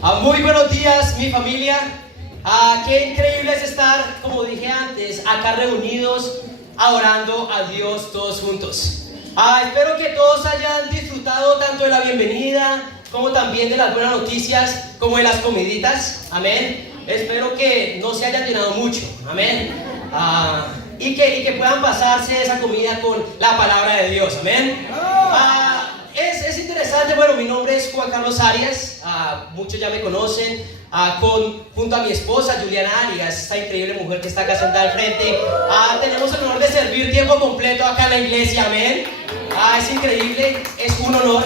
Muy buenos días, mi familia. Qué increíble es estar, como dije antes, acá reunidos, adorando a Dios todos juntos. Espero que todos hayan disfrutado tanto de la bienvenida, como también de las buenas noticias, como de las comiditas. Amén. Espero que no se hayan llenado mucho. Amén. Y que puedan pasarse esa comida con la palabra de Dios. Amén. Es interesante. Bueno, mi nombre es Juan Carlos Arias. Muchos ya me conocen. Junto a mi esposa Juliana Arias, esta increíble mujer que está acá sentada al frente, tenemos el honor de servir tiempo completo acá en la iglesia. Amén. Es increíble, es un honor.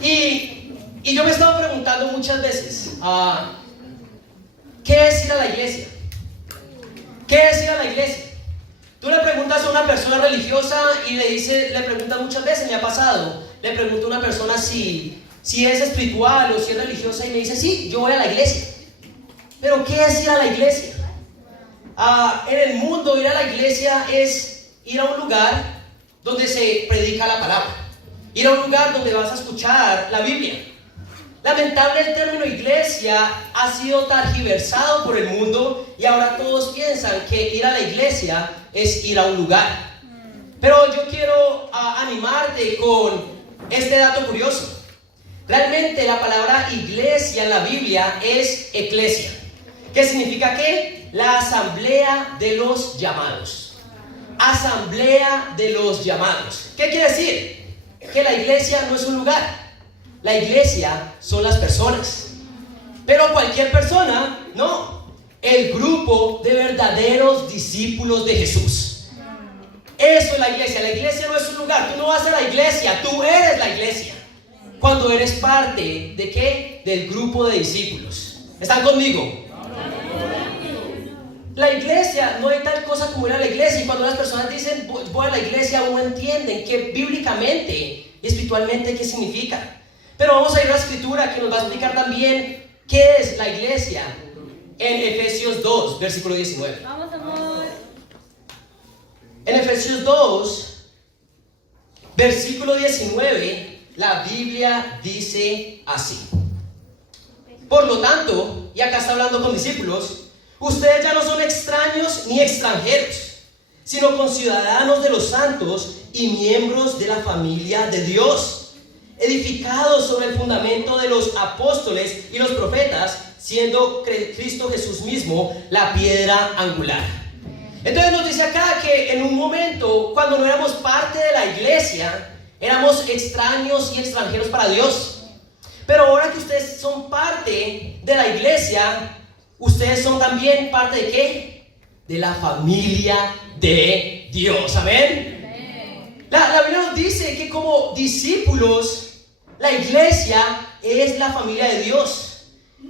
Y yo me he estado preguntando muchas veces, ¿qué es ir a la iglesia? ¿Qué es ir a la iglesia? Tú le preguntas a una persona religiosa y le preguntas muchas veces, me ha pasado, le pregunto a una persona si es espiritual o si es religiosa y me dice, sí, yo voy a la iglesia. Pero ¿qué es ir a la iglesia? En el mundo, ir a la iglesia es ir a un lugar donde se predica la palabra, ir a un lugar donde vas a escuchar la Biblia. Lamentable, el término iglesia ha sido tergiversado por el mundo y ahora todos piensan que ir a la iglesia es ir a un lugar. Pero yo quiero animarte con este dato curioso. Realmente la palabra iglesia en la Biblia es eclesia. ¿Qué significa qué? La asamblea de los llamados. Asamblea de los llamados. ¿Qué quiere decir? Que la iglesia no es un lugar. La iglesia son las personas. Pero cualquier persona, no. El grupo de verdaderos discípulos de Jesús. Eso es la iglesia. La iglesia no es un lugar. Tú no vas a la iglesia, tú eres la iglesia. Cuando eres parte ¿de qué? Del grupo de discípulos. ¿Están conmigo? La iglesia, no hay tal cosa como ir a la iglesia. Y cuando las personas dicen voy a la iglesia, no entienden que bíblicamente y espiritualmente qué significa. Pero vamos a ir a la escritura que nos va a explicar también qué es la iglesia en Efesios 2, versículo 19. Vamos, amor. En Efesios 2, versículo 19, la Biblia dice así: por lo tanto, y acá está hablando con discípulos, ustedes ya no son extraños ni extranjeros, sino conciudadanos de los santos y miembros de la familia de Dios, edificados sobre el fundamento de los apóstoles y los profetas, siendo Cristo Jesús mismo la piedra angular. Entonces nos dice acá que en un momento, cuando no éramos parte de la iglesia, éramos extraños y extranjeros para Dios. Pero ahora que ustedes son parte de la iglesia, ustedes son también parte ¿de qué? De la familia de Dios. Amén. La Biblia nos dice que como discípulos, la iglesia es la familia de Dios.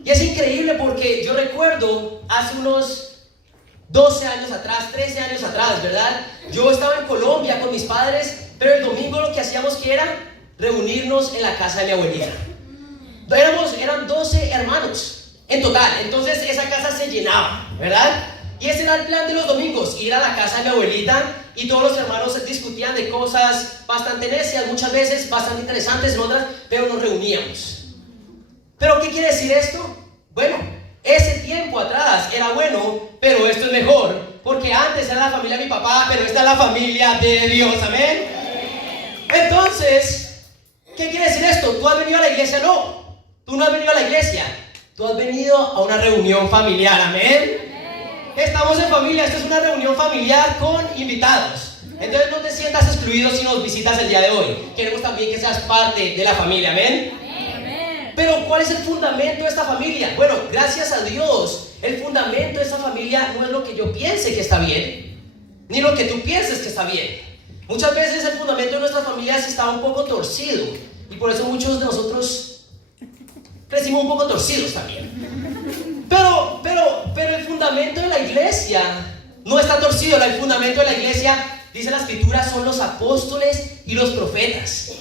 Y es increíble porque yo recuerdo hace unos 12 años atrás, 13 años atrás, ¿verdad? Yo estaba en Colombia con mis padres, pero el domingo lo que hacíamos que era reunirnos en la casa de mi abuelita. Eran 12 hermanos en total, entonces esa casa se llenaba, ¿verdad? Y ese era el plan de los domingos, ir a la casa de mi abuelita. Y todos los hermanos discutían de cosas bastante necias, muchas veces bastante interesantes en otras, pero nos reuníamos. ¿Pero qué quiere decir esto? Bueno, ese tiempo atrás era bueno, pero esto es mejor, porque antes era la familia de mi papá, pero esta es la familia de Dios. Amén. Entonces, ¿qué quiere decir esto? ¿Tú has venido a la iglesia? No, tú no has venido a la iglesia, tú has venido a una reunión familiar. Amén. Estamos en familia, esto es una reunión familiar con invitados. Entonces no te sientas excluido si nos visitas el día de hoy. Queremos también que seas parte de la familia, ¿amén? Amén. Pero ¿cuál es el fundamento de esta familia? Bueno, gracias a Dios, el fundamento de esta familia no es lo que yo piense que está bien, ni lo que tú pienses que está bien. Muchas veces el fundamento de nuestra familia está un poco torcido, y por eso muchos de nosotros crecimos un poco torcidos también. Pero el fundamento de la iglesia no está torcido. El fundamento de la iglesia, dice la escritura, son los apóstoles y los profetas.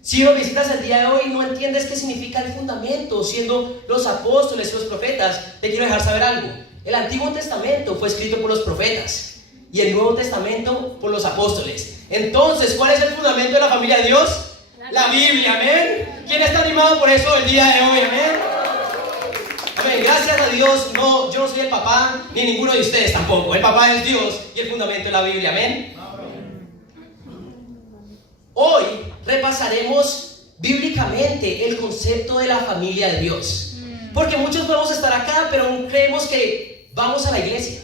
Si nos visitas el día de hoy y no entiendes qué significa el fundamento, siendo los apóstoles y los profetas, te quiero dejar saber algo. El Antiguo Testamento fue escrito por los profetas y el Nuevo Testamento por los apóstoles. Entonces, ¿cuál es el fundamento de la familia de Dios? La Biblia, amén. ¿Quién está animado por eso el día de hoy, amén? Amén. Gracias a Dios, no, yo no soy el papá, ni ninguno de ustedes tampoco. El papá es Dios y el fundamento de la Biblia. Amén. Hoy repasaremos bíblicamente el concepto de la familia de Dios. Porque muchos podemos estar acá, pero aún creemos que vamos a la iglesia,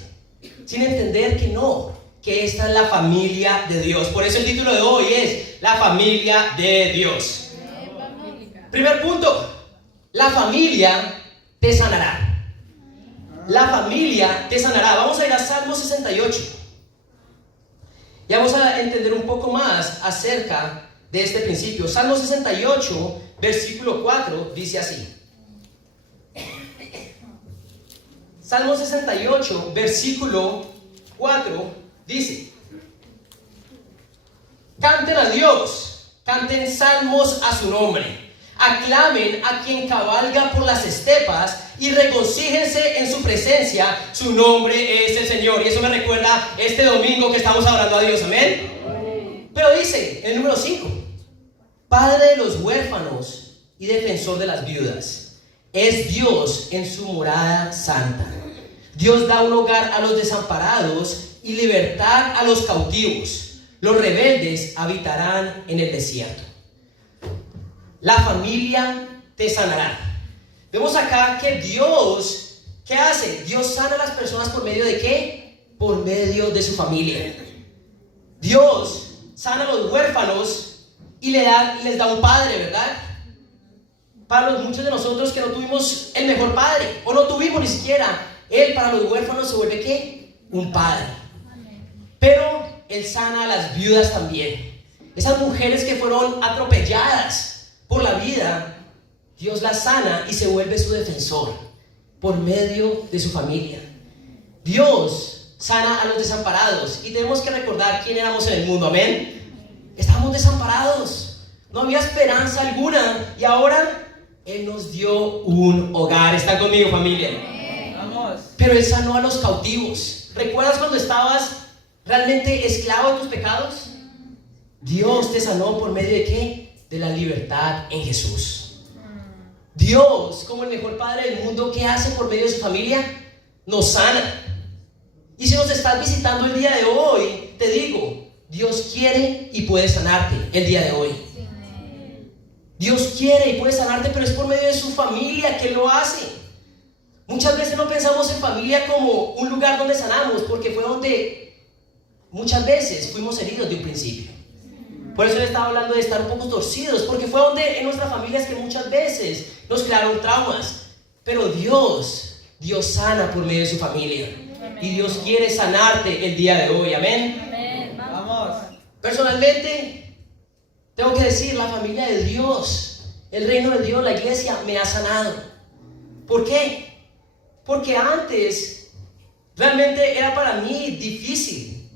sin entender que no, que esta es la familia de Dios. Por eso el título de hoy es la familia de Dios. Primer punto, la familia te sanará. La familia te sanará. Vamos a ir a Salmo 68. Y vamos a entender un poco más acerca de este principio. Salmo 68, versículo 4, dice así. Salmo 68, versículo 4, dice: canten a Dios, canten salmos a su nombre. Aclamen a quien cabalga por las estepas y regocíjense en su presencia. Su nombre es el Señor. Y eso me recuerda este domingo que estamos adorando a Dios. Amén. Pero dice en el número 5: Padre de los huérfanos y defensor de las viudas, es Dios en su morada santa. Dios da un hogar a los desamparados y libertad a los cautivos. Los rebeldes habitarán en el desierto. La familia te sanará. Vemos acá que Dios, ¿qué hace? Dios sana a las personas por medio de ¿qué? Por medio de su familia. Dios sana a los huérfanos y les da un padre, ¿verdad? Para muchos de nosotros que no tuvimos el mejor padre, o no tuvimos ni siquiera, Él para los huérfanos se vuelve ¿qué? Un padre. Pero Él sana a las viudas también. Esas mujeres que fueron atropelladas por la vida, Dios las sana y se vuelve su defensor por medio de su familia. Dios sana a los desamparados y tenemos que recordar quién éramos en el mundo. Amén. Estábamos desamparados, no había esperanza alguna y ahora Él nos dio un hogar. ¿Están conmigo, familia? Vamos. Pero Él sanó a los cautivos. ¿Recuerdas cuando estabas realmente esclavo de tus pecados? Dios te sanó por medio de ¿qué? De la libertad en Jesús. Dios, como el mejor padre del mundo, ¿qué hace por medio de su familia? Nos sana. Y si nos estás visitando el día de hoy, te digo, Dios quiere y puede sanarte el día de hoy. Dios quiere y puede sanarte, pero es por medio de su familia que lo hace. Muchas veces no pensamos en familia como un lugar donde sanamos, porque fue donde muchas veces fuimos heridos de un principio. Por eso le estaba hablando de estar un poco torcidos, porque fue donde en nuestras familias que muchas veces nos crearon traumas. Pero Dios sana por medio de su familia. Amén. Y Dios quiere sanarte el día de hoy. Amén. Amén. Vamos. Personalmente, tengo que decir, la familia de Dios, el reino de Dios, la iglesia, me ha sanado. ¿Por qué? Porque antes realmente era para mí difícil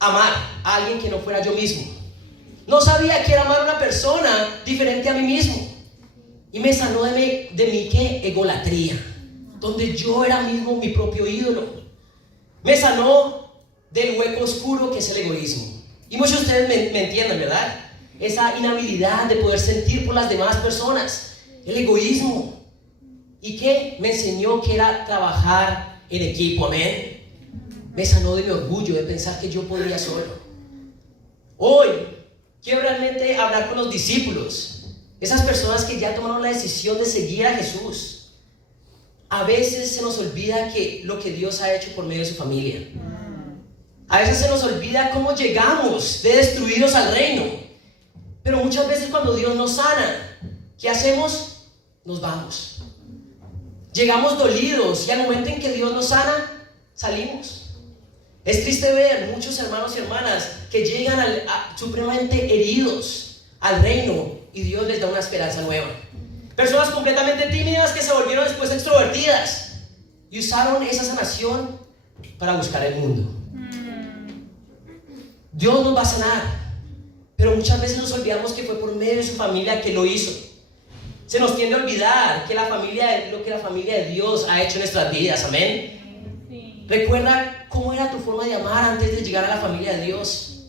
amar a alguien que no fuera yo mismo. No sabía que era amar a una persona diferente a mí mismo. Y me sanó de mi ¿qué? Egolatría, donde yo era mismo mi propio ídolo. Me sanó del hueco oscuro que es el egoísmo. Y muchos de ustedes me entienden, ¿verdad? Esa inhabilidad de poder sentir por las demás personas. El egoísmo. ¿Y qué? Me enseñó que era trabajar en equipo. Amén. Me sanó de mi orgullo, de pensar que yo podría solo. Hoy quiero realmente hablar con los discípulos, esas personas que ya tomaron la decisión de seguir a Jesús. A veces se nos olvida que lo que Dios ha hecho por medio de su familia. A veces se nos olvida cómo llegamos de destruidos al reino. Pero muchas veces cuando Dios nos sana, ¿qué hacemos? Nos vamos. Llegamos dolidos y al momento en que Dios nos sana, salimos. Es triste ver muchos hermanos y hermanas que llegan supremamente heridos al reino y Dios les da una esperanza nueva. Personas completamente tímidas que se volvieron después extrovertidas y usaron esa sanación para buscar el mundo. Dios nos va a sanar, pero muchas veces nos olvidamos que fue por medio de su familia que lo hizo. Se nos tiende a olvidar que lo que la familia de Dios ha hecho en nuestras vidas. Amén. Recuerda cómo era tu forma de amar antes de llegar a la familia de Dios.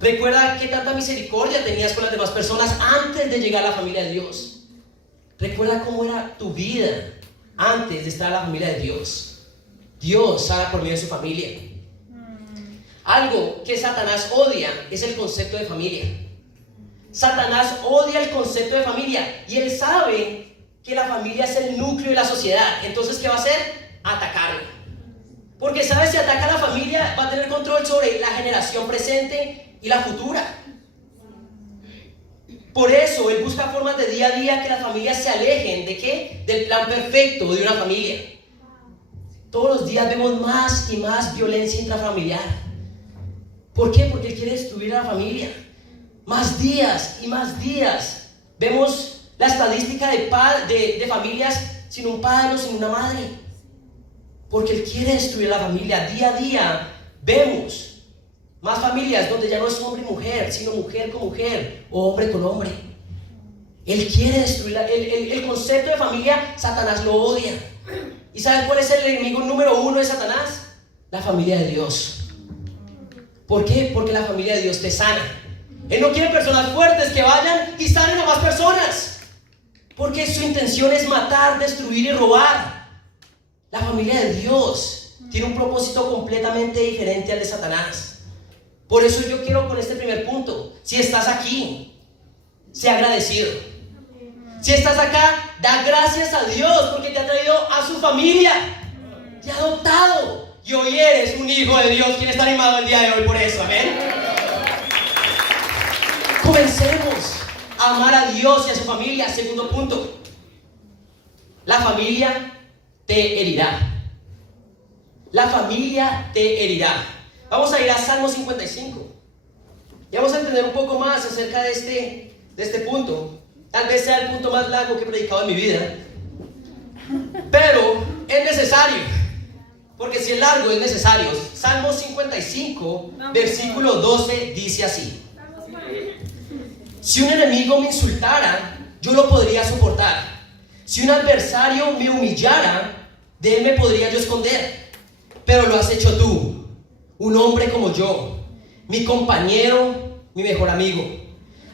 Recuerda qué tanta misericordia tenías con las demás personas antes de llegar a la familia de Dios. Recuerda cómo era tu vida antes de estar en la familia de Dios. Dios habla por medio de su familia. Algo que Satanás odia es el concepto de familia. Satanás odia el concepto de familia y él sabe que la familia es el núcleo de la sociedad. Entonces, ¿qué va a hacer? Atacarlo. Porque sabe, si ataca a la familia, va a tener control sobre la generación presente y la futura. Por eso él busca formas de día a día que las familias se alejen ¿de qué? Del plan perfecto de una familia. Todos los días vemos más y más violencia intrafamiliar. ¿Por qué? Porque él quiere destruir a la familia. Más días y más días vemos la estadística de familias sin un padre o sin una madre. Porque él quiere destruir a la familia. Día a día vemos más familias donde ya no es hombre y mujer, sino mujer con mujer o hombre con hombre. Él quiere destruir el concepto de familia. Satanás lo odia. ¿Y saben cuál es el enemigo número uno de Satanás? La familia de Dios. ¿Por qué? Porque la familia de Dios te sana. Él no quiere personas fuertes que vayan y sanen a más personas, porque su intención es matar, destruir y robar. La familia de Dios tiene un propósito completamente diferente al de Satanás. Por eso yo quiero con este primer punto, si estás aquí, sea agradecido. Si estás acá, da gracias a Dios porque te ha traído a su familia, te ha adoptado y hoy eres un hijo de Dios. ¿Quién está animado el día de hoy por eso? Amén. Comencemos a amar a Dios y a su familia. Segundo punto, la familia te herirá. La familia te herirá. Vamos a ir a Salmo 55 y vamos a entender un poco más acerca de este punto. Tal vez sea el punto más largo que he predicado en mi vida, pero es necesario, porque si es largo es necesario. Salmo 55, versículo 12 dice así: si un enemigo me insultara, yo lo podría soportar. Si un adversario me humillara, de él me podría yo esconder. Pero lo has hecho tú, un hombre como yo, mi compañero, mi mejor amigo,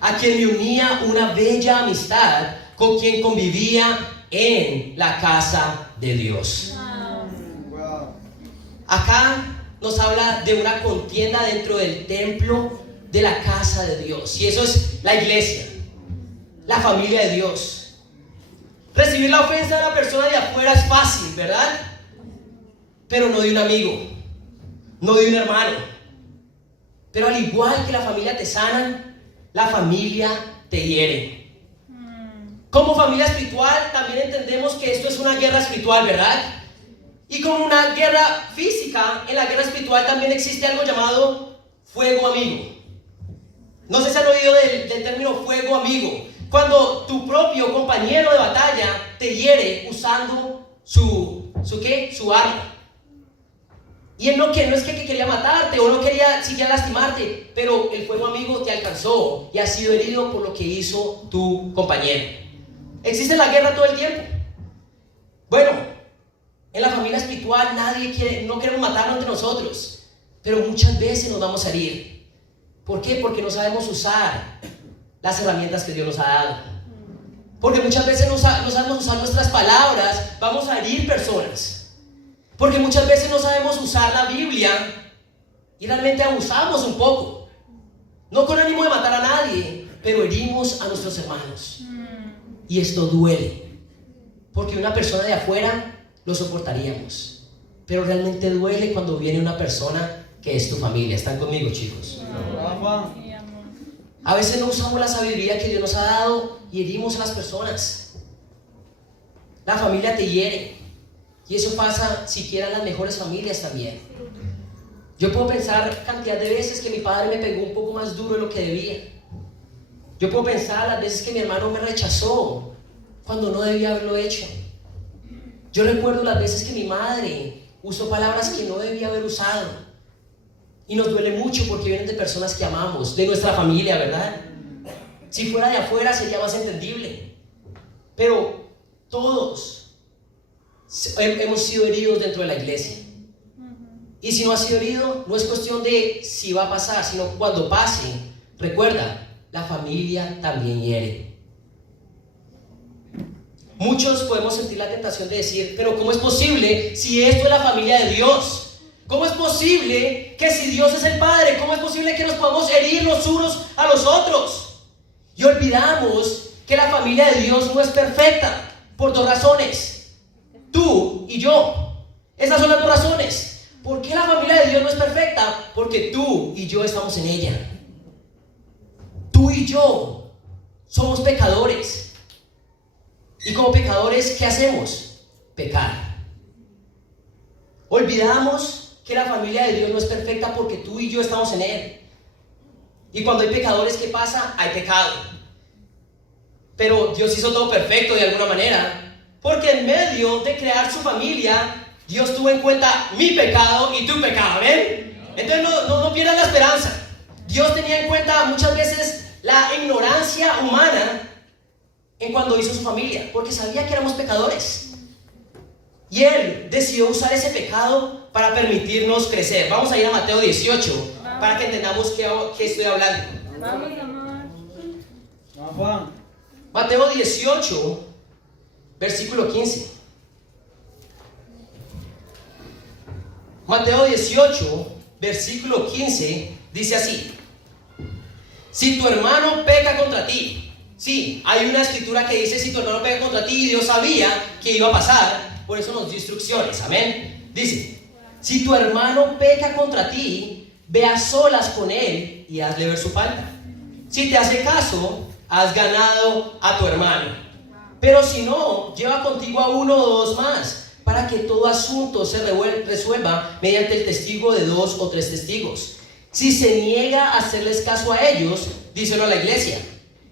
a quien me unía una bella amistad, con quien convivía en la casa de Dios. Acá nos habla de una contienda dentro del templo de la casa de Dios, y eso es la iglesia, la familia de Dios. Recibir la ofensa de la persona de afuera es fácil, ¿verdad? Pero no de un amigo, no de un hermano. Pero al igual que la familia te sana, la familia te hiere. Como familia espiritual también entendemos que esto es una guerra espiritual, ¿verdad? Y como una guerra física, en la guerra espiritual también existe algo llamado fuego amigo. No sé si han oído del término fuego amigo. Cuando tu propio compañero de batalla te hiere usando su arma. Y él no es que quería matarte o no quería siquiera lastimarte, pero el fuego amigo te alcanzó y has sido herido por lo que hizo tu compañero. Existe la guerra todo el tiempo. Bueno, en la familia espiritual no queremos matarnos entre nosotros, pero muchas veces nos vamos a herir. ¿Por qué? Porque no sabemos usar las herramientas que Dios nos ha dado. Porque muchas veces no sabemos usar nuestras palabras, vamos a herir personas. Porque muchas veces no sabemos usar la Biblia y realmente abusamos un poco. No con ánimo de matar a nadie, pero herimos a nuestros hermanos. Y esto duele. Porque una persona de afuera lo soportaríamos. Pero realmente duele cuando viene una persona que es tu familia. ¿Están conmigo, chicos? A veces no usamos la sabiduría que Dios nos ha dado y herimos a las personas. La familia te hiere. Y eso pasa siquiera en las mejores familias también. Yo puedo pensar cantidad de veces que mi padre me pegó un poco más duro de lo que debía. Yo puedo pensar las veces que mi hermano me rechazó cuando no debía haberlo hecho. Yo recuerdo las veces que mi madre usó palabras que no debía haber usado. Y nos duele mucho porque vienen de personas que amamos, de nuestra familia, ¿verdad? Si fuera de afuera sería más entendible. Pero todos hemos sido heridos dentro de la iglesia. Y si no has sido herido, no es cuestión de si va a pasar, sino cuando pase. Recuerda, la familia también hiere. muchos podemos sentir la tentación de decir, pero ¿cómo es posible si esto es la familia de Dios? ¿Cómo es posible que si Dios es el Padre, cómo es posible que nos podamos herir los unos a los otros? Y olvidamos que la familia de Dios no es perfecta por dos razones. Tú y yo. Esas son las dos razones. ¿Por qué la familia de Dios no es perfecta? Porque tú y yo estamos en ella. Tú y yo somos pecadores. Y como pecadores, ¿qué hacemos? Pecar. Olvidamos que la familia de Dios no es perfecta porque tú y yo estamos en Él. Y cuando hay pecadores, ¿qué pasa? Hay pecado. Pero Dios hizo todo perfecto de alguna manera, porque en medio de crear su familia, Dios tuvo en cuenta mi pecado y tu pecado, ¿ven? Entonces no pierdan la esperanza. Dios tenía en cuenta muchas veces la ignorancia humana en cuando hizo su familia, porque sabía que éramos pecadores. Y Él decidió usar ese pecado para permitirnos crecer. Vamos a ir a Mateo 18 para que entendamos qué estoy hablando. Mateo 18, versículo 15. Mateo 18, versículo 15, dice así: si tu hermano peca contra ti, sí, hay una escritura que dice si tu hermano peca contra ti, y Dios sabía que iba a pasar, por eso nos dio instrucciones, amén. Dice, si tu hermano peca contra ti, ve a solas con él y hazle ver su falta. Si te hace caso, has ganado a tu hermano. Pero si no, lleva contigo a uno o dos más, para que todo asunto se resuelva mediante el testigo de 2 o 3 testigos. Si se niega a hacerles caso a ellos, díselo a la iglesia.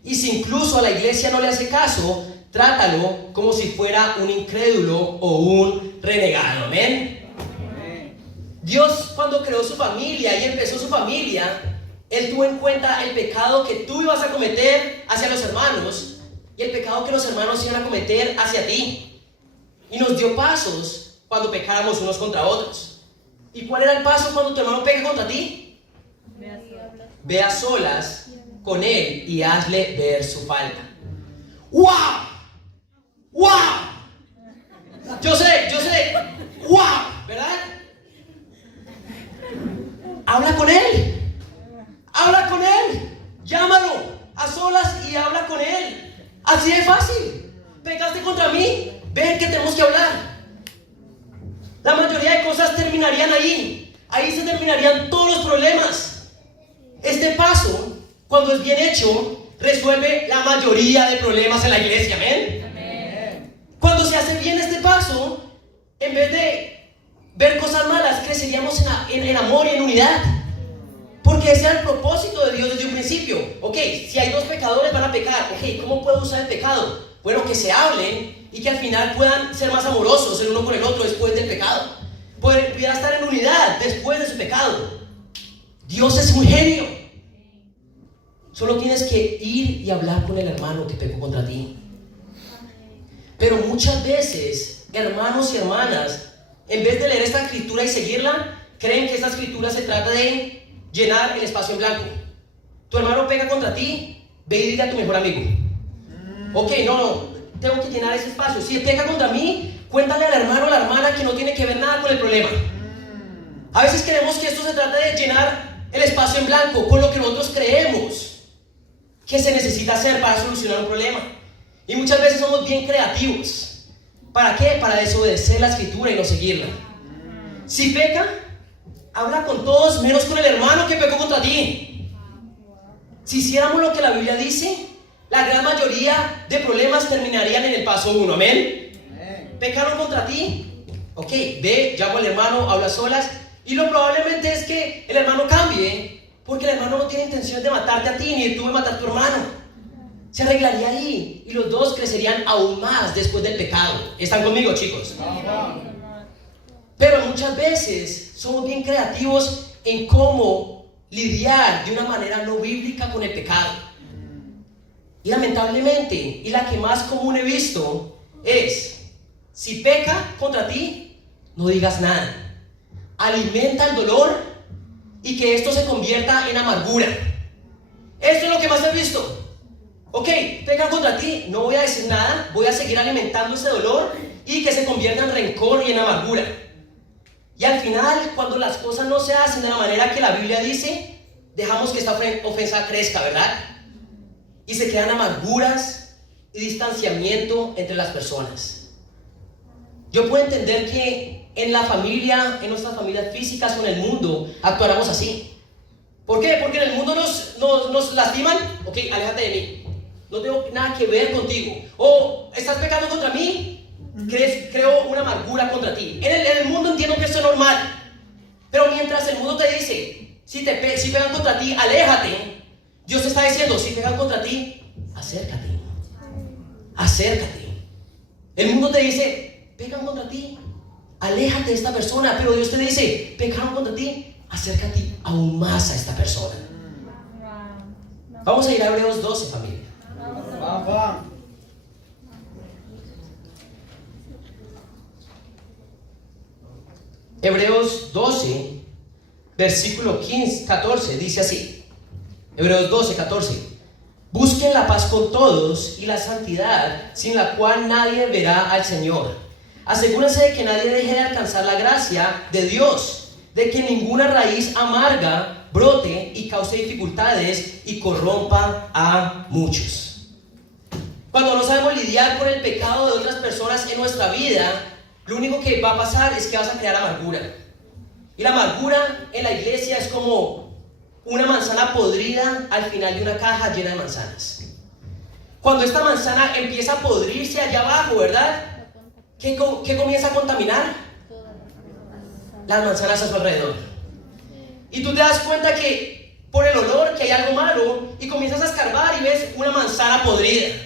Y si incluso a la iglesia no le hace caso, trátalo como si fuera un incrédulo o un renegado. Amén. Dios, cuando creó su familia y empezó su familia, Él tuvo en cuenta el pecado que tú ibas a cometer hacia los hermanos y el pecado que los hermanos iban a cometer hacia ti. Y nos dio pasos cuando pecáramos unos contra otros. ¿Y cuál era el paso cuando tu hermano peca contra ti? Ve a solas con él y hazle ver su falta. ¡Wow! ¡Wow! Yo sé, ¡wow! ¿Verdad? Habla con él, llámalo a solas y habla con él. Así de fácil. Pecaste contra mí, ven que tenemos que hablar. La mayoría de cosas terminarían ahí se terminarían todos los problemas. Este paso, cuando es bien hecho, resuelve la mayoría de problemas en la iglesia. ¿Amén? Cuando se hace bien este paso, en vez de ver cosas malas, creceríamos en amor y en unidad. Porque ese era el propósito de Dios desde un principio. Ok, si hay dos pecadores van a pecar. Ok, ¿cómo puedo usar el pecado? Bueno, que se hablen y que al final puedan ser más amorosos el uno con el otro después del pecado. Pudiera estar en unidad después de su pecado. Dios es un genio. Solo tienes que ir y hablar con el hermano que pecó contra ti. Pero muchas veces, hermanos y hermanas, en vez de leer esta escritura y seguirla, creen que esta escritura se trata de llenar el espacio en blanco. Tu hermano peca contra ti, ve y dile a tu mejor amigo. Ok, no, tengo que llenar ese espacio. Si peca contra mí, cuéntale al hermano o la hermana que no tiene que ver nada con el problema. A veces creemos que esto se trata de llenar el espacio en blanco con lo que nosotros creemos que se necesita hacer para solucionar un problema. Y muchas veces somos bien creativos. ¿Para qué? Para desobedecer la escritura y no seguirla. Si peca, habla con todos menos con el hermano que pecó contra ti. Si hiciéramos lo que la Biblia dice, la gran mayoría de problemas terminarían en el paso 1. ¿Amén? Pecaron contra ti. Ok, ve, llamo al hermano, habla solas. Y lo probablemente es que el hermano cambie, porque el hermano no tiene intención de matarte a ti ni tú de matar a tu hermano. Se arreglaría ahí y los dos crecerían aún más después del pecado. ¿Están conmigo, chicos? Pero muchas veces somos bien creativos en cómo lidiar de una manera no bíblica con el pecado. Y lamentablemente, y la que más común he visto es: si peca contra ti, no digas nada. Alimenta el dolor y que esto se convierta en amargura. Esto es lo que más he visto. Ok, pecan contra ti, no voy a decir nada, voy a seguir alimentando ese dolor y que se convierta en rencor y en amargura. Y al final, cuando las cosas no se hacen de la manera que la Biblia dice, dejamos que esta ofensa crezca, ¿verdad? Y se crean amarguras y distanciamiento entre las personas. Yo puedo entender que en la familia, en nuestras familias físicas o en el mundo, actuáramos así. ¿Por qué? Porque en el mundo nos lastiman. Ok, aléjate de mí. No tengo nada que ver contigo. O estás pecando contra mí, creo una amargura contra ti. En el mundo entiendo que eso es normal. Pero mientras el mundo te dice, si pegan contra ti, aléjate. Dios te está diciendo, si pegan contra ti, acércate. Acércate. El mundo te dice, pegan contra ti, aléjate de esta persona. Pero Dios te dice, pegaron contra ti, acércate aún más a esta persona. Vamos a ir a Hebreos 12, familia. Hebreos 12, versículo 14, dice así. Hebreos 12, 14. Busquen la paz con todos y la santidad, sin la cual nadie verá al Señor. Asegúrense de que nadie deje de alcanzar la gracia de Dios, de que ninguna raíz amarga brote y cause dificultades y corrompa a muchos. Cuando no sabemos lidiar con el pecado de otras personas en nuestra vida, lo único que va a pasar es que vas a crear amargura. Y la amargura en la iglesia es como una manzana podrida al final de una caja llena de manzanas. Cuando esta manzana empieza a podrirse allá abajo, ¿verdad? ¿Qué comienza a contaminar? Las manzanas a su alrededor. Y tú te das cuenta que por el olor que hay algo malo y comienzas a escarbar y ves una manzana podrida.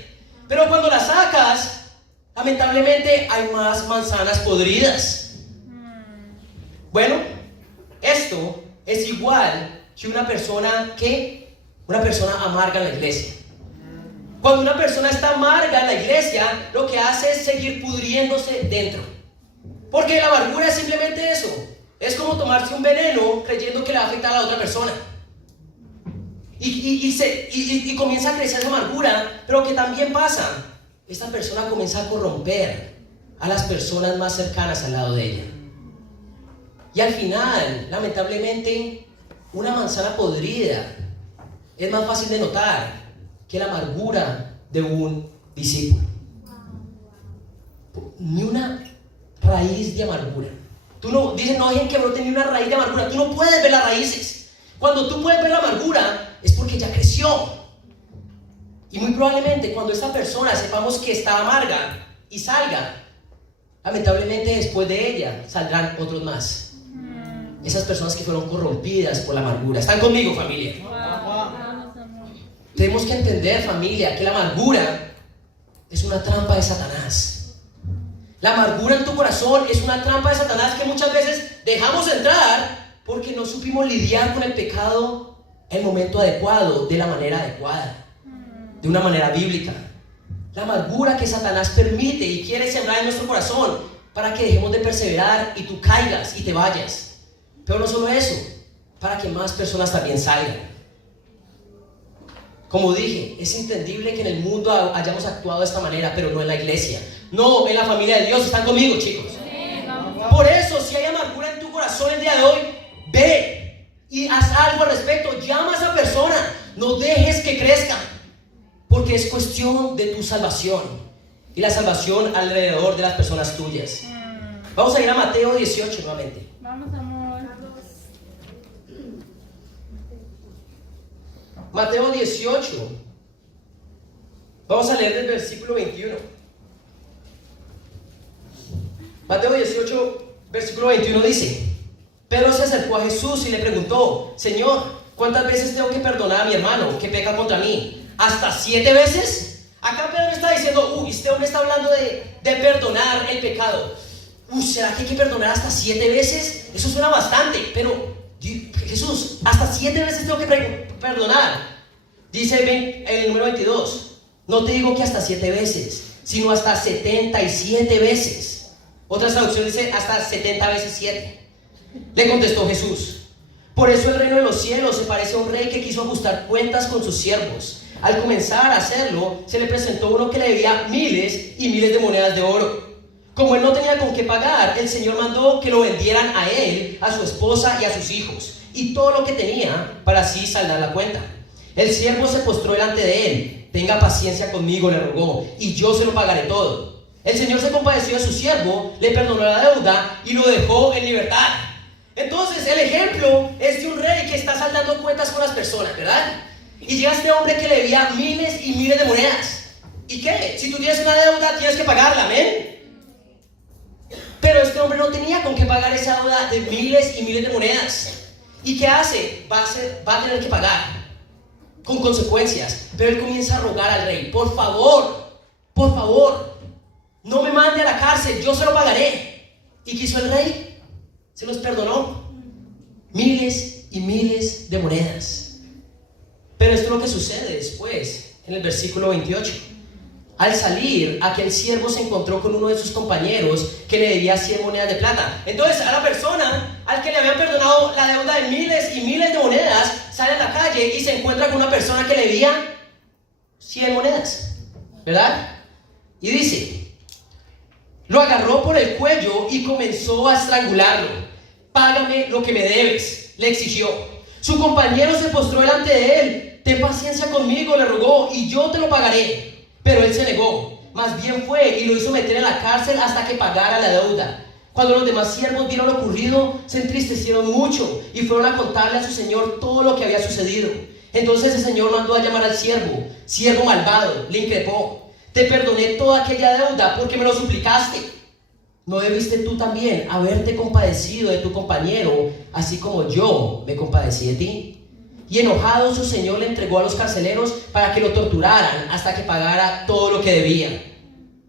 Pero cuando la sacas, lamentablemente hay más manzanas podridas. Bueno, esto es igual que una persona amarga en la iglesia. Cuando una persona está amarga en la iglesia, lo que hace es seguir pudriéndose dentro. Porque la amargura es simplemente eso. Es como tomarse un veneno creyendo que le va a afectar a la otra persona. Y comienza a crecer esa amargura. Pero ¿qué también pasa? Esta persona comienza a corromper a las personas más cercanas al lado de ella. Y al final, lamentablemente, una manzana podrida es más fácil de notar que la amargura de un discípulo. Ni una raíz de amargura. Tú no dices, no dejen que brote ni una raíz de amargura. Tú no puedes ver las raíces. Cuando tú puedes ver la amargura, es porque ya creció. Y muy probablemente cuando esta persona sepamos que está amarga y salga, lamentablemente después de ella saldrán otros más. Esas personas que fueron corrompidas por la amargura. ¿Están conmigo, familia? Tenemos que entender, familia, que la amargura es una trampa de Satanás. La amargura en tu corazón es una trampa de Satanás que muchas veces dejamos entrar porque no supimos lidiar con el pecado en el momento adecuado, de la manera adecuada, de una manera bíblica. La amargura que Satanás permite y quiere sembrar en nuestro corazón para que dejemos de perseverar y tú caigas y te vayas. Pero no solo eso, para que más personas también salgan. Como dije, es entendible que en el mundo hayamos actuado de esta manera, pero no en la iglesia, no en la familia de Dios. ¿Están conmigo, chicos? Por eso, si hay amargura en tu corazón el día de hoy, ve y haz algo al respecto. Llama a esa persona, no dejes que crezca, porque es cuestión de tu salvación y la salvación alrededor de las personas tuyas. Vamos a ir a Mateo 18 nuevamente. Vamos, amor. Mateo 18. Vamos a leer del versículo 21. Mateo 18, versículo 21 dice: Pedro se acercó a Jesús y le preguntó: Señor, ¿cuántas veces tengo que perdonar a mi hermano que peca contra mí? ¿Hasta 7 veces? Acá Pedro está diciendo, este hombre está hablando de perdonar el pecado. ¿Será que hay que perdonar hasta 7 veces? Eso suena bastante, pero Jesús, hasta 7 veces tengo que perdonar. Dice el número 22, no te digo que hasta 7 veces, sino hasta 77 veces. Otra traducción dice hasta 70 veces 7. Le contestó Jesús: por eso el reino de los cielos se parece a un rey que quiso ajustar cuentas con sus siervos. Al comenzar a hacerlo, se le presentó uno que le debía miles y miles de monedas de oro. Como él no tenía con qué pagar, el Señor mandó que lo vendieran a él, a su esposa y a sus hijos, y todo lo que tenía, para así saldar la cuenta. El siervo se postró delante de él. Tenga paciencia conmigo, le rogó, y yo se lo pagaré todo. El Señor se compadeció de su siervo, le perdonó la deuda y lo dejó en libertad. Entonces el ejemplo es de un rey que está saldando cuentas con las personas, ¿verdad? Y llega este hombre que le debía miles y miles de monedas. ¿Y qué? Si tú tienes una deuda, tienes que pagarla, ¿amén? Pero este hombre no tenía con qué pagar esa deuda de miles y miles de monedas. ¿Y qué hace? Va a tener que pagar con consecuencias. Pero él comienza a rogar al rey: por favor, no me mande a la cárcel, yo se lo pagaré. ¿Y qué hizo el rey? Se los perdonó. Miles y miles de monedas. Pero esto es lo que sucede después, en el versículo 28. Al salir, aquel siervo se encontró con uno de sus compañeros que le debía 100 monedas de plata. Entonces, a la persona al que le habían perdonado la deuda de miles y miles de monedas, sale a la calle y se encuentra con una persona que le debía 100 monedas, ¿verdad? Y dice: lo agarró por el cuello y comenzó a estrangularlo. Págame lo que me debes, le exigió. Su compañero se postró delante de él. Ten paciencia conmigo, le rogó, y yo te lo pagaré. Pero él se negó, más bien fue y lo hizo meter en la cárcel hasta que pagara la deuda. Cuando los demás siervos vieron lo ocurrido, se entristecieron mucho y fueron a contarle a su señor todo lo que había sucedido. Entonces el señor mandó a llamar al siervo malvado, le increpó: te perdoné toda aquella deuda porque me lo suplicaste. ¿No debiste tú también haberte compadecido de tu compañero, así como yo me compadecí de ti? Y enojado, su señor le entregó a los carceleros para que lo torturaran hasta que pagara todo lo que debía.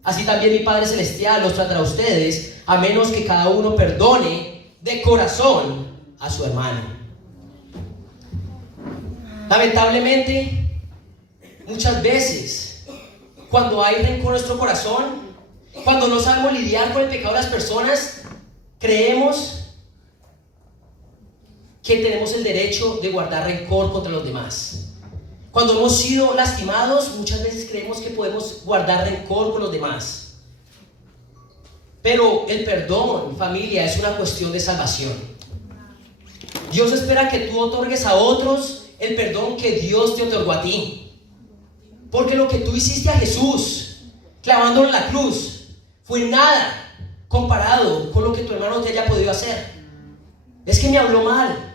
Así también mi Padre Celestial los tratará a ustedes, a menos que cada uno perdone de corazón a su hermano. Lamentablemente, muchas veces, cuando hay rencor en nuestro corazón, cuando no sabemos lidiar con el pecado de las personas, creemos que tenemos el derecho de guardar rencor contra los demás. Cuando hemos sido lastimados, muchas veces creemos que podemos guardar rencor con los demás. Pero el perdón, familia, es una cuestión de salvación. Dios espera que tú otorgues a otros el perdón que Dios te otorgó a ti. Porque lo que tú hiciste a Jesús, clavándolo en la cruz, fue nada comparado con lo que tu hermano te haya podido hacer. Es que me habló mal,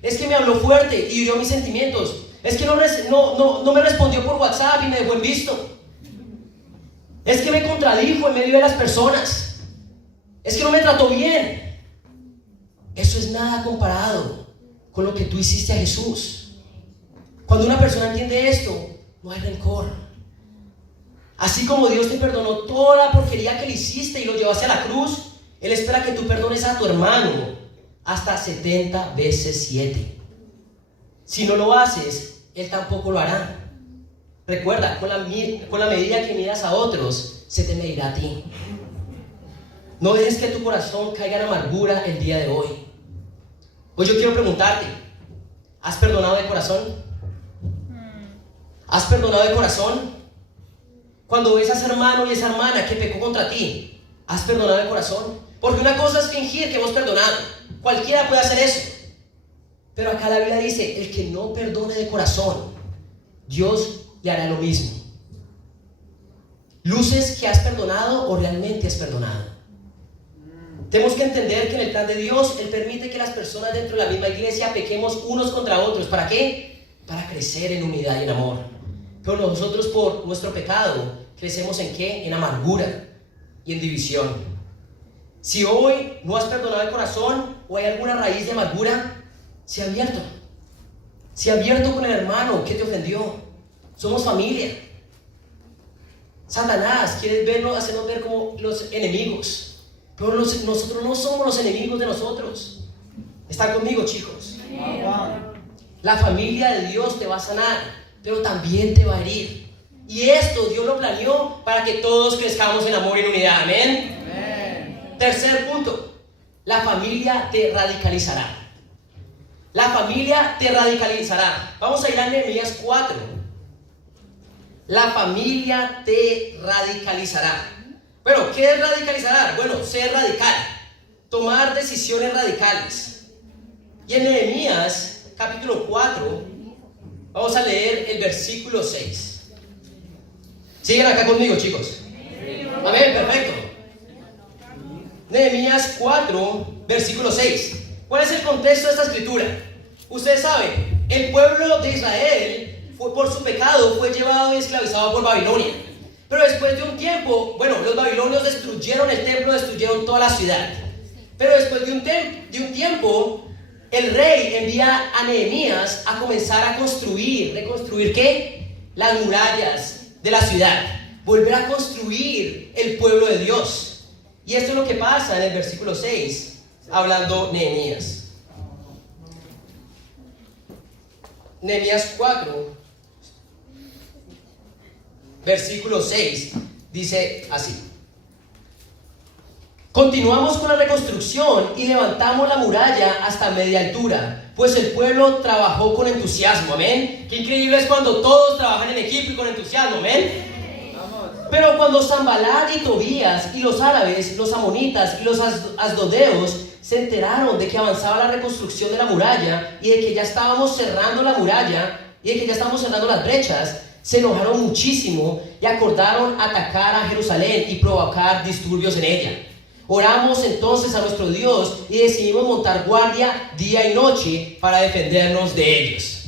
es que me habló fuerte y hirió mis sentimientos, es que no me respondió por WhatsApp y me dejó en visto, es que me contradijo en medio de las personas, es que no me trató bien. Eso es nada comparado con lo que tú hiciste a Jesús. Cuando una persona entiende esto, no hay rencor. Así como Dios te perdonó toda la porquería que le hiciste y lo llevaste a la cruz, Él espera que tú perdones a tu hermano hasta 70 veces 7. Si no lo haces, Él tampoco lo hará. Recuerda, con la medida que midas a otros, se te medirá a ti. No dejes que tu corazón caiga en amargura el día de hoy. Hoy yo quiero preguntarte: ¿has perdonado de corazón? ¿Has perdonado de corazón? Cuando ves a ese hermano y esa hermana que pecó contra ti, ¿has perdonado de corazón? Porque una cosa es fingir que hemos perdonado. Cualquiera puede hacer eso. Pero acá la Biblia dice: el que no perdone de corazón, Dios le hará lo mismo. ¿Luces que has perdonado o realmente has perdonado? Tenemos que entender que en el plan de Dios, Él permite que las personas dentro de la misma iglesia pequemos unos contra otros. ¿Para qué? Para crecer en unidad y en amor. Pero nosotros, por nuestro pecado, crecemos ¿en qué? En amargura y en división. Si hoy no has perdonado de corazón o hay alguna raíz de amargura, sea abierto. Sea abierto con el hermano que te ofendió. Somos familia. Satanás quiere hacernos ver como los enemigos. Pero nosotros no somos los enemigos de nosotros. ¿Están conmigo, chicos? La familia de Dios te va a sanar, pero también te va a herir. Y esto Dios lo planeó para que todos crezcamos en amor y en unidad. Amén. Tercer punto: la familia te radicalizará. La familia te radicalizará. Vamos a ir a Nehemías 4. la familia te radicalizará. Bueno, ¿qué es radicalizar? Bueno, ser radical, tomar decisiones radicales. Y en Nehemías, capítulo 4, vamos a leer el versículo 6. ¿Siguen acá conmigo, chicos? Amén, perfecto. Nehemías 4, versículo 6. ¿Cuál es el contexto de esta escritura? Ustedes saben, el pueblo de Israel, por su pecado, fue llevado y esclavizado por Babilonia. Pero después de un tiempo, bueno, los babilonios destruyeron el templo, destruyeron toda la ciudad. Pero después de un tiempo, el rey envía a Nehemías a comenzar a reconstruir ¿qué? Las murallas de la ciudad, volver a construir el pueblo de Dios. Y esto es lo que pasa en el versículo 6, hablando Nehemías. Nehemías 4, versículo 6, dice así: continuamos con la reconstrucción y levantamos la muralla hasta media altura, pues el pueblo trabajó con entusiasmo. Amén. Qué increíble es cuando todos trabajan en equipo y con entusiasmo. Amén. Pero cuando Sanbalat y Tobías y los árabes, los amonitas y los asdodeos se enteraron de que avanzaba la reconstrucción de la muralla y de que ya estábamos cerrando la muralla y de que ya estábamos cerrando las brechas, se enojaron muchísimo y acordaron atacar a Jerusalén y provocar disturbios en ella. Oramos entonces a nuestro Dios y decidimos montar guardia día y noche para defendernos de ellos.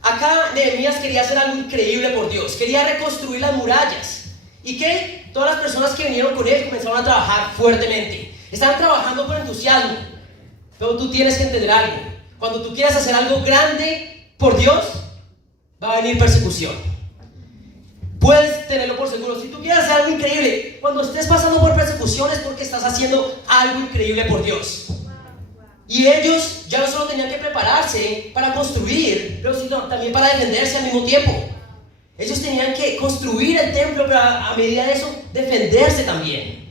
Acá Nehemías quería hacer algo increíble por Dios, quería reconstruir las murallas. ¿Y qué? Todas las personas que vinieron con él comenzaron a trabajar fuertemente. Estaban trabajando con entusiasmo. Pero tú tienes que entender algo. Cuando tú quieras hacer algo grande por Dios, va a venir persecución. Puedes tenerlo por seguro. Si tú quieres hacer algo increíble, cuando estés pasando por persecución es porque estás haciendo algo increíble por Dios. Y ellos ya no solo tenían que prepararse para construir, pero sino también para defenderse al mismo tiempo. Ellos tenían que construir el templo, pero a medida de eso, defenderse también.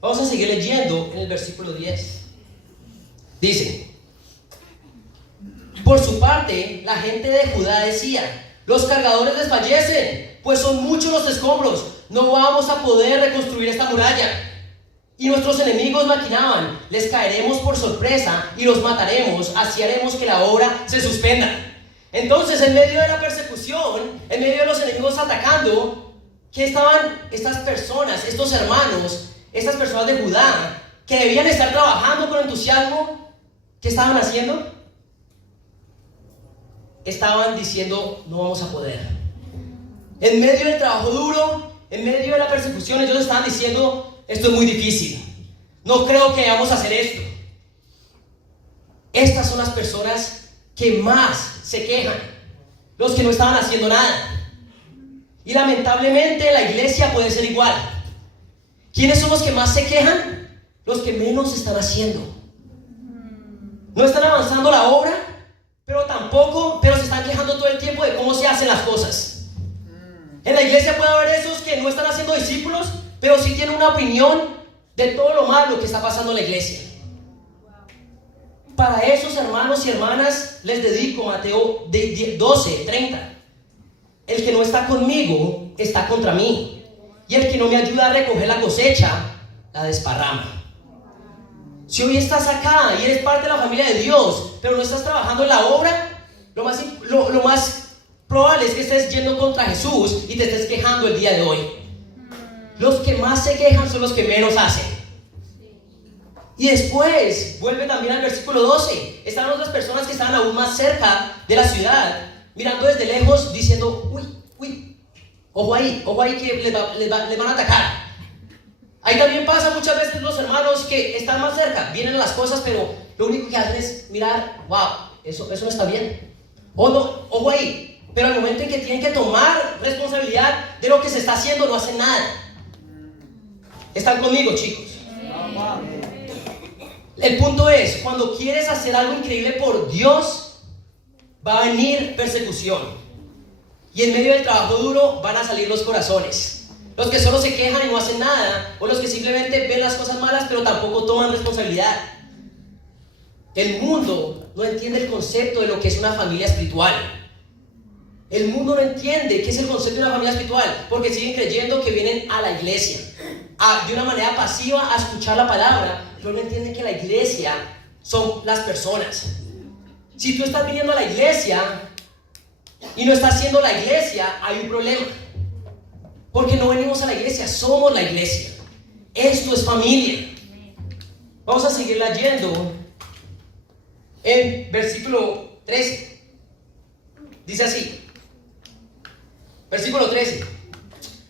Vamos a seguir leyendo en el versículo 10. Dice: por su parte, la gente de Judá decía: los cargadores desfallecen, pues son muchos los escombros, no vamos a poder reconstruir esta muralla. Y nuestros enemigos maquinaban: les caeremos por sorpresa y los mataremos, así haremos que la obra se suspenda. Entonces, en medio de la persecución, en medio de los enemigos atacando, ¿qué estaban estas personas, estos hermanos, estas personas de Judá, que debían estar trabajando con entusiasmo? ¿Qué estaban haciendo? Estaban diciendo: no vamos a poder. En medio del trabajo duro, en medio de la persecución, ellos estaban diciendo: esto es muy difícil, no creo que vamos a hacer esto. Estas son las personas que más se quejan, los que no estaban haciendo nada. Y lamentablemente la iglesia puede ser igual. ¿Quiénes son los que más se quejan? Los que menos están haciendo. No están avanzando la obra, pero se están quejando todo el tiempo de cómo se hacen las cosas. En la iglesia puede haber esos que no están haciendo discípulos, pero sí tienen una opinión de todo lo malo que está pasando en la iglesia. Para esos hermanos y hermanas les dedico Mateo 12:30. El que no está conmigo está contra mí, y el que no me ayuda a recoger la cosecha la desparrama. Si hoy estás acá y eres parte de la familia de Dios, pero no estás trabajando en la obra, lo más probable es que estés yendo contra Jesús y te estés quejando el día de hoy. Los que más se quejan son los que menos hacen. Y después, vuelve también al versículo 12. Están otras personas que estaban aún más cerca de la ciudad, mirando desde lejos, diciendo: uy, ojo ahí que les van a atacar. Ahí también pasa muchas veces los hermanos que están más cerca, vienen las cosas, pero lo único que hacen es mirar: wow, eso no está bien. O no, ojo ahí. Pero al momento en que tienen que tomar responsabilidad de lo que se está haciendo, no hacen nada. ¿Están conmigo, chicos? El punto es, cuando quieres hacer algo increíble por Dios, va a venir persecución. Y en medio del trabajo duro van a salir los corazones. Los que solo se quejan y no hacen nada, o los que simplemente ven las cosas malas pero tampoco toman responsabilidad. El mundo no entiende el concepto de lo que es una familia espiritual. El mundo no entiende qué es el concepto de una familia espiritual, porque siguen creyendo que vienen a la iglesia de una manera pasiva a escuchar la palabra, pero no entienden que la iglesia son las personas. Si tú estás viniendo a la iglesia y no estás haciendo la iglesia, hay un problema, porque no venimos a la iglesia, somos la iglesia. Esto es familia. Vamos a seguir leyendo en versículo 13. Dice así, versículo 13: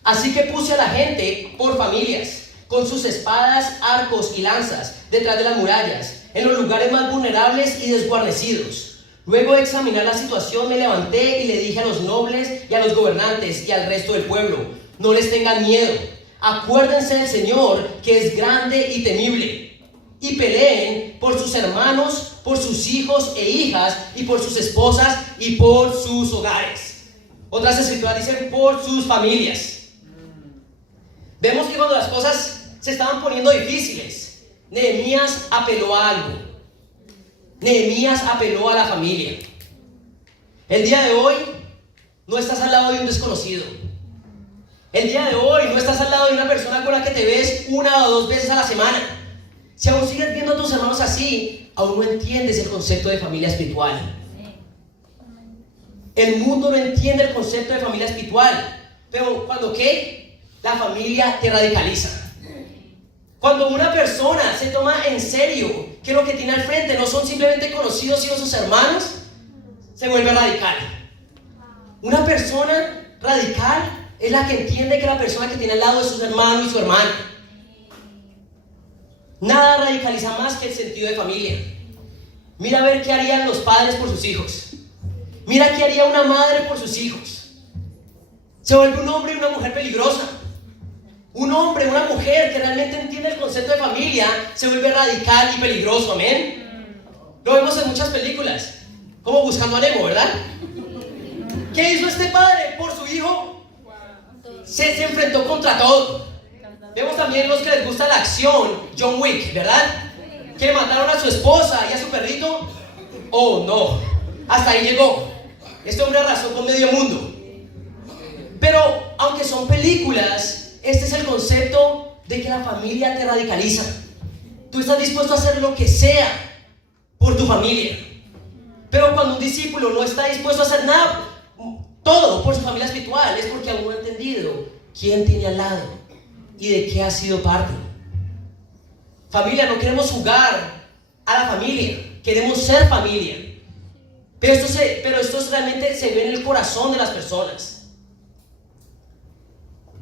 así que puse a la gente por familias, con sus espadas, arcos y lanzas, detrás de las murallas, en los lugares más vulnerables y desguarnecidos. Luego de examinar la situación, me levanté y le dije a los nobles y a los gobernantes y al resto del pueblo: no les tengan miedo, acuérdense del Señor, que es grande y temible, y peleen por sus hermanos, por sus hijos e hijas, y por sus esposas y por sus hogares. Otras escrituras dicen por sus familias. Vemos que cuando las cosas se estaban poniendo difíciles, Nehemías apeló a algo. Nehemías apeló a la familia. El día de hoy no estás al lado de un desconocido. El día de hoy no estás al lado de una persona con la que te ves 1 o 2 veces a la semana. Si aún sigues viendo a tus hermanos así, aún no entiendes el concepto de familia espiritual. El mundo no entiende el concepto de familia espiritual. Pero cuando ¿qué? La familia te radicaliza. Cuando una persona se toma en serio que lo que tiene al frente no son simplemente conocidos sino sus hermanos, se vuelve radical. Una persona radical es la que entiende que la persona que tiene al lado es su hermano y su hermana. Nada radicaliza más que el sentido de familia. Mira a ver qué harían los padres por sus hijos. Mira qué haría una madre por sus hijos. Se vuelve un hombre y una mujer peligrosa. Un hombre, una mujer que realmente entiende el concepto de familia se vuelve radical y peligroso, amén. Lo vemos en muchas películas, como Buscando a Nemo, ¿verdad? ¿Qué hizo este padre por su hijo? Se enfrentó contra todo. Vemos también los que les gusta la acción, John Wick, ¿verdad? Que mataron a su esposa y a su perrito. Oh no, hasta ahí llegó. Este hombre arrasó con medio mundo. Pero aunque son películas, este es el concepto de que la familia te radicaliza. Tú estás dispuesto a hacer lo que sea por tu familia. Pero cuando un discípulo no está dispuesto a hacer nada, todo por su familia espiritual, es porque aún no ha entendido quién tiene al lado y de qué ha sido parte. Familia, no queremos jugar a la familia, queremos ser familia. Pero esto realmente se ve en el corazón de las personas.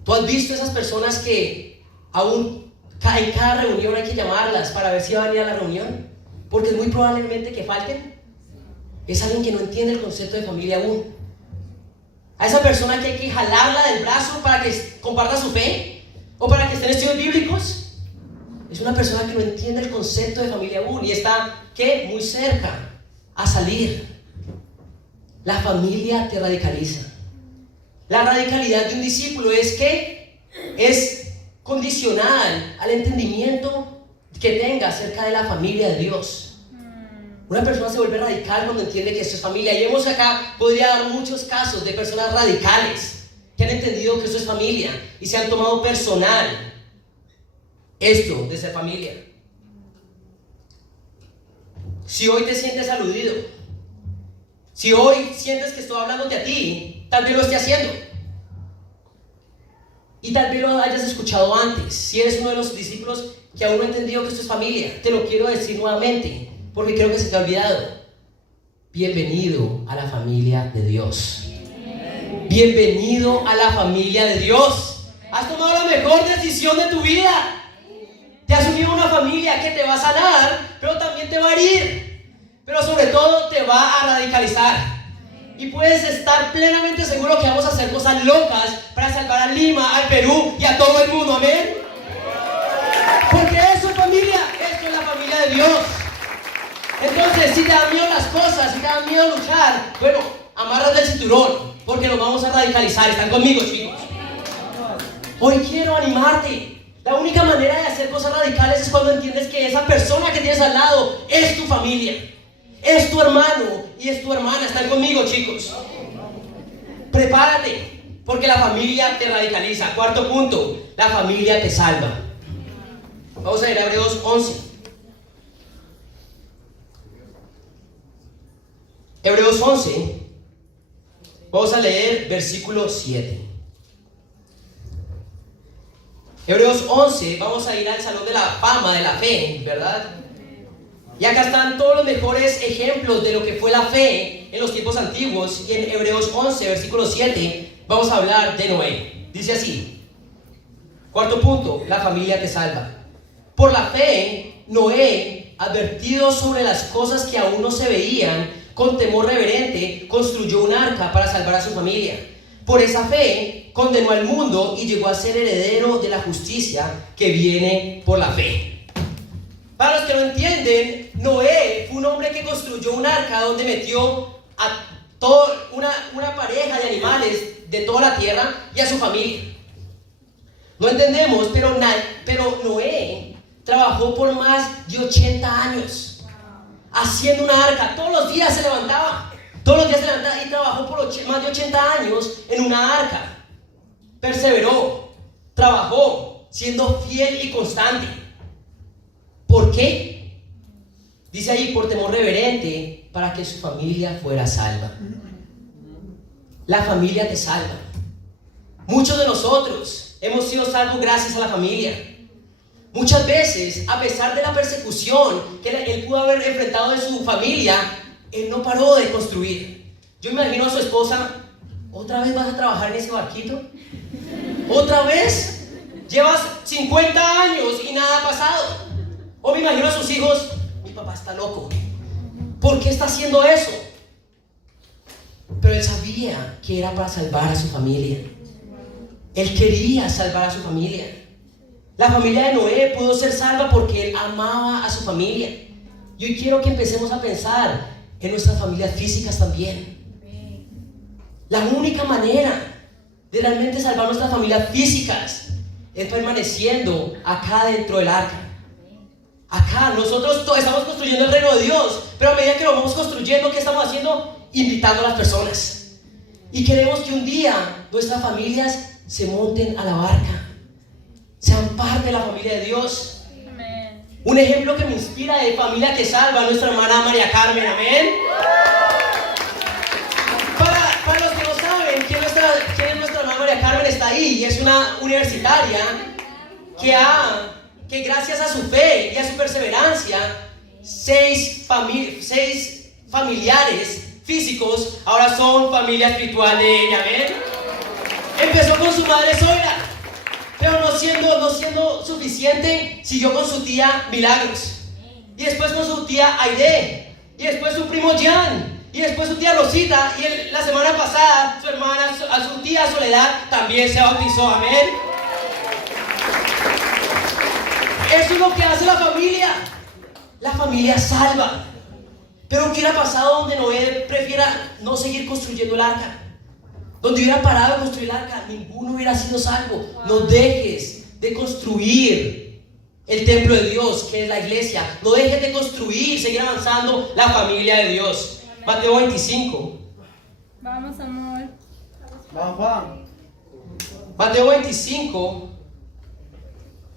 ¿Tú has visto esas personas que aún en cada reunión hay que llamarlas para ver si van a venir a la reunión? Porque es muy probablemente que falten. Es alguien que no entiende el concepto de familia aún. A esa persona que hay que jalarla del brazo para que comparta su fe o para que esté en estudios bíblicos, es una persona que no entiende el concepto de familia aún y está, ¿qué? Muy cerca a salir. La familia te radicaliza. La radicalidad de un discípulo es que es condicional al entendimiento que tenga acerca de la familia de Dios. Una persona se vuelve radical cuando entiende que esto es familia. Y vemos acá, podría dar muchos casos de personas radicales que han entendido que esto es familia y se han tomado personal esto de ser familia. Si hoy te sientes aludido, si hoy sientes que estoy hablándote a ti, tal vez lo esté haciendo. Y tal vez lo hayas escuchado antes. Si eres uno de los discípulos que aún no ha entendido que esto es familia, te lo quiero decir nuevamente, porque creo que se te ha olvidado. Bienvenido a la familia de Dios. Bienvenido a la familia de Dios. Has tomado la mejor decisión de tu vida. Te has unido a una familia que te va a sanar, pero también te va a herir. Pero sobre todo te va a radicalizar. Y puedes estar plenamente seguro que vamos a hacer cosas locas para salvar a Lima, al Perú y a todo el mundo, amén. Porque eso es familia, esto es la familia de Dios. Entonces, si te dan miedo las cosas, si te dan miedo luchar, bueno, amárrate el cinturón, porque nos vamos a radicalizar. ¿Están conmigo, chicos? Hoy quiero animarte. La única manera de hacer cosas radicales es cuando entiendes que esa persona que tienes al lado es tu familia, es tu hermano y es tu hermana. ¿Están conmigo, chicos? Prepárate, porque la familia te radicaliza. Cuarto punto, la familia te salva. Vamos a ir a Hebreos 11. Hebreos 11, vamos a leer versículo 7. Hebreos 11, vamos a ir al salón de la fama de la fe, ¿verdad? Y acá están todos los mejores ejemplos de lo que fue la fe en los tiempos antiguos. Y en Hebreos 11, versículo 7, vamos a hablar de Noé. Dice así, cuarto punto, la familia te salva. Por la fe, Noé, advertido sobre las cosas que aún no se veían, con temor reverente, construyó un arca para salvar a su familia. Por esa fe, condenó al mundo y llegó a ser heredero de la justicia que viene por la fe. Para los que no entienden, Noé fue un hombre que construyó un arca donde metió a una pareja de animales de toda la tierra y a su familia. No entendemos, pero Noé trabajó por más de 80 años haciendo una arca. Todos los días se levantaba y trabajó por más de 80 años en una arca. Perseveró, trabajó, siendo fiel y constante. ¿Por qué? Dice ahí, por temor reverente, para que su familia fuera salva. La familia te salva. Muchos de nosotros hemos sido salvos gracias a la familia. Muchas veces, a pesar de la persecución que él pudo haber enfrentado en su familia, él no paró de construir. Yo imagino a su esposa, ¿otra vez vas a trabajar en ese barquito? ¿Otra vez? Llevas 50 años y nada ha pasado. O me imagino a sus hijos, mi papá está loco. ¿Por qué está haciendo eso? Pero él sabía que era para salvar a su familia. Él quería salvar a su familia. La familia de Noé pudo ser salva porque él amaba a su familia. Y hoy quiero que empecemos a pensar en nuestras familias físicas también. La única manera de realmente salvar nuestras familias físicas es permaneciendo acá dentro del arca. Acá nosotros estamos construyendo el reino de Dios, pero a medida que lo vamos construyendo, ¿qué estamos haciendo? Invitando a las personas. Y queremos que un día nuestras familias se monten a la barca, sean parte de la familia de Dios. Amén. Un ejemplo que me inspira de familia que salva a nuestra hermana María Carmen. Amén. Para los que no saben quién es nuestra hermana María Carmen, está ahí y es una universitaria que gracias a su fe y a su perseverancia, seis familiares físicos ahora son familia espiritual de ella. Amén. Empezó con su madre Zoila, pero no siendo suficiente, siguió con su tía Milagros, y después con su tía Aide, y después su primo Jan, y después su tía Rosita, y la semana pasada su tía Soledad también se bautizó. Amén. Eso es lo que hace la familia. La familia salva. Pero ¿qué hubiera pasado donde Noé prefiera no seguir construyendo el arca? Donde hubiera parado de construir el arca, ninguno hubiera sido salvo. No dejes de construir el templo de Dios, que es la iglesia. No dejes de construir, seguir avanzando la familia de Dios. Mateo 25. Vamos, amor. Vamos. Mateo 25,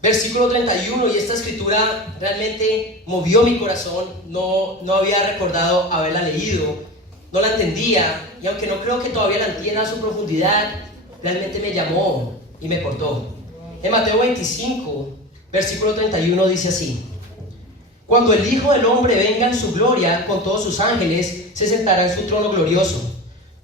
versículo 31. Y esta escritura realmente movió mi corazón. No había recordado haberla leído. No la entendía, y aunque no creo que todavía la entienda a su profundidad, realmente me llamó y me cortó. En Mateo 25, versículo 31 dice así: cuando el Hijo del Hombre venga en su gloria con todos sus ángeles, se sentará en su trono glorioso.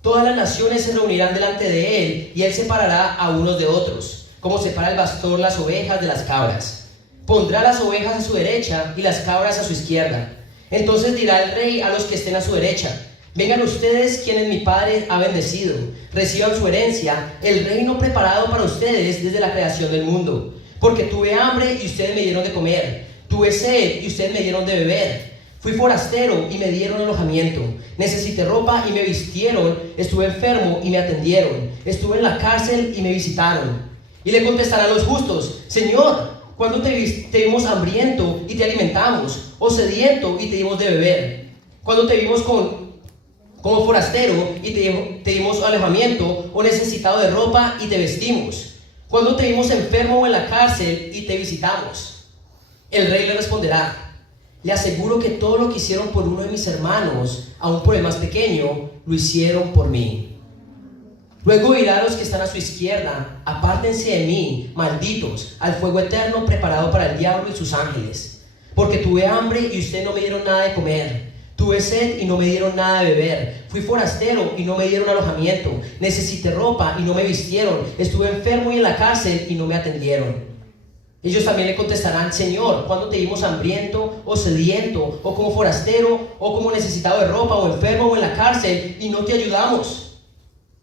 Todas las naciones se reunirán delante de él, y él separará a unos de otros, como separa el pastor las ovejas de las cabras. Pondrá las ovejas a su derecha y las cabras a su izquierda. Entonces dirá el rey a los que estén a su derecha: vengan ustedes, quienes mi Padre ha bendecido, reciban su herencia, el reino preparado para ustedes desde la creación del mundo. Porque tuve hambre y ustedes me dieron de comer, tuve sed y ustedes me dieron de beber, fui forastero y me dieron alojamiento, necesité ropa y me vistieron, estuve enfermo y me atendieron, estuve en la cárcel y me visitaron. Y le contestarán los justos: Señor, ¿cuándo te vimos hambriento y te alimentamos, o sediento y te dimos de beber? ¿Cuándo te vimos como forastero y te dimos alojamiento, o necesitado de ropa y te vestimos, cuando te vimos enfermo o en la cárcel y te visitamos. El rey le responderá: le aseguro que todo lo que hicieron por uno de mis hermanos, aun por el más pequeño, lo hicieron por mí. Luego dirá a los que están a su izquierda: apártense de mí, malditos, al fuego eterno preparado para el diablo y sus ángeles. Porque tuve hambre y ustedes no me dieron nada de comer. Tuve sed y no me dieron nada de beber. Fui forastero y no me dieron alojamiento. Necesité ropa y no me vistieron. Estuve enfermo y en la cárcel y no me atendieron. Ellos también le contestarán: Señor, ¿cuándo te vimos hambriento o sediento, o como forastero, o como necesitado de ropa, o enfermo o en la cárcel, y no te ayudamos?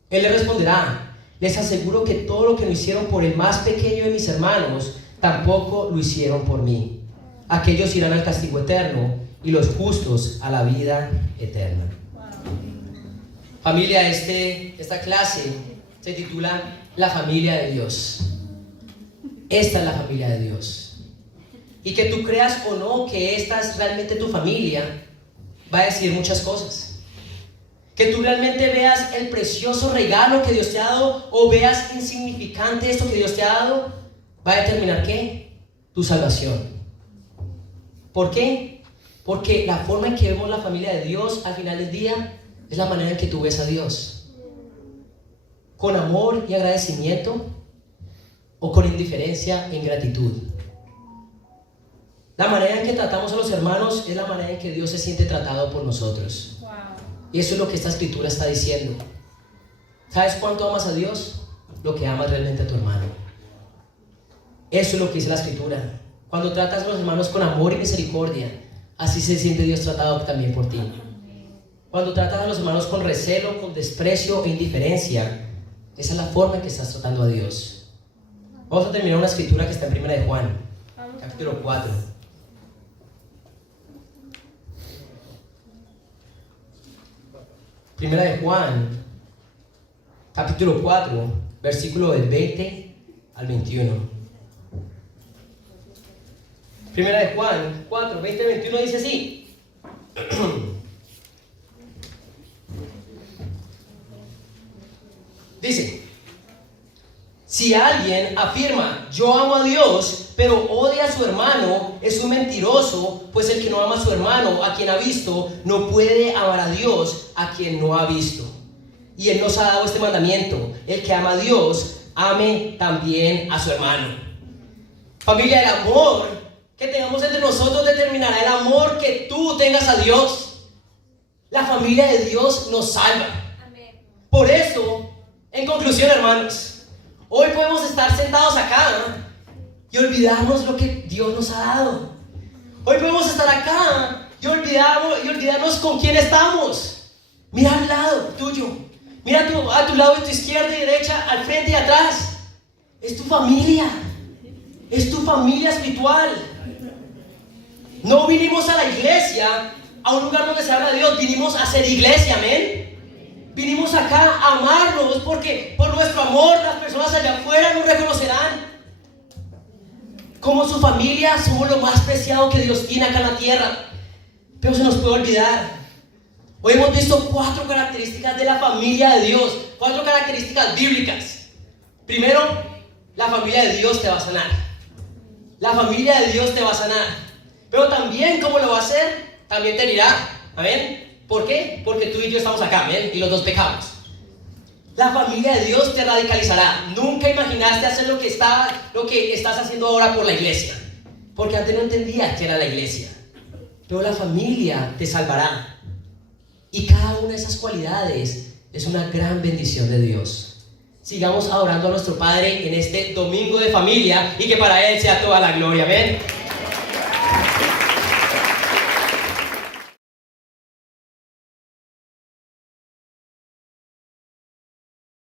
Él le responderá: les aseguro que todo lo que no hicieron por el más pequeño de mis hermanos, tampoco lo hicieron por mí. Aquellos irán al castigo eterno y los justos a la vida eterna. Familia, esta clase se titula La familia de Dios. Esta es la familia de Dios. Y que tú creas o no que esta es realmente tu familia, va a decir muchas cosas. Que tú realmente veas el precioso regalo que Dios te ha dado, o veas insignificante esto que Dios te ha dado, va a determinar ¿qué? Tu salvación. ¿Por qué? Porque la forma en que vemos la familia de Dios al final del día es la manera en que tú ves a Dios. ¿Con amor y agradecimiento o con indiferencia e ingratitud? La manera en que tratamos a los hermanos es la manera en que Dios se siente tratado por nosotros. Wow. Y eso es lo que esta escritura está diciendo. ¿Sabes cuánto amas a Dios? Lo que amas realmente a tu hermano. Eso es lo que dice la escritura. Cuando tratas a los hermanos con amor y misericordia, así se siente Dios tratado también por ti. Cuando tratas a los hermanos con recelo, con desprecio e indiferencia, esa es la forma en que estás tratando a Dios. Vamos a terminar una escritura que está en 1 de Juan, capítulo 4. Primera de Juan, capítulo 4, versículo del 20 al 21. Primera de Juan 4, 20 al 21 dice así. Dice: si alguien afirma yo amo a Dios, pero odia a su hermano, es un mentiroso, pues el que no ama a su hermano, a quien ha visto, no puede amar a Dios, a quien no ha visto. Y Él nos ha dado este mandamiento: el que ama a Dios, ame también a su hermano. Familia, el amor que tengamos entre nosotros determinará el amor que tú tengas a Dios. La familia de Dios nos salva. Amén. Por eso, en conclusión, hermanos, hoy podemos estar sentados acá y olvidarnos lo que Dios nos ha dado. Hoy podemos estar acá y olvidarnos con quién estamos. Mira al lado tuyo, mira a tu lado, de tu izquierda y derecha, al frente y atrás. Es tu familia espiritual. No vinimos a la iglesia, a un lugar donde se habla de Dios, vinimos a ser iglesia, amén. Vinimos acá a amarnos, porque por nuestro amor las personas allá afuera nos reconocerán como su familia. Somos lo más preciado que Dios tiene acá en la tierra, pero se nos puede olvidar. Hoy hemos visto 4 características de la familia de Dios, 4 características bíblicas. Primero, la familia de Dios te va a sanar. La familia de Dios te va a sanar. Pero también, ¿cómo lo va a hacer? También te dirá, amén. ¿Por qué? Porque tú y yo estamos acá, amén, y los dos pecamos. La familia de Dios te radicalizará. Nunca imaginaste hacer lo que estás haciendo ahora por la iglesia, porque antes no entendías qué era la iglesia. Pero la familia te salvará. Y cada una de esas cualidades es una gran bendición de Dios. Sigamos adorando a nuestro Padre en este domingo de familia, y que para Él sea toda la gloria, amén.